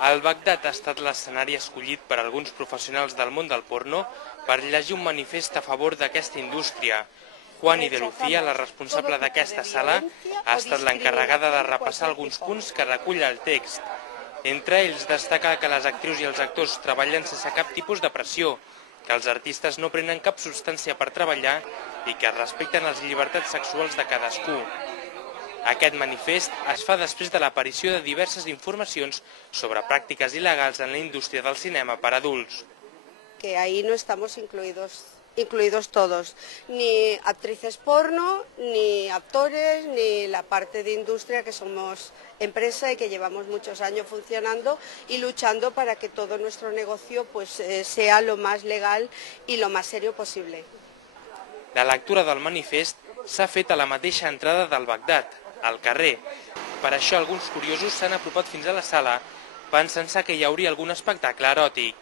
El Bagdad ha estat l'escenari escollit per alguns professionals del món del porno per llegir un manifest a favor d'aquesta indústria. Juani de Lucía, la responsable d'aquesta sala, ha estat l'encarregada de repassar alguns punts que recull el text. Entre ells destaca que les actrius i els actors treballen sense cap tipus de pressió, que els artistes no prenen cap substància per treballar i que es respecten les llibertats sexuals de cadascú. Aquest manifest es fa després de l'aparició de diverses informacions sobre pràctiques il·legals en la indústria del cinema per adults. Que ahí no estamos incluidos todos, ni actrices porno, ni actores, ni la parte de industria, que somos empresa y que llevamos muchos años funcionando y luchando para que todo nuestro negocio sea lo más legal y lo más serio posible. La lectura del manifest s'ha fet a la mateixa entrada del Bagdad, al carrer. Per això alguns curiosos s'han apropat fins a la sala pensant que hi hauria algun espectacle eròtic.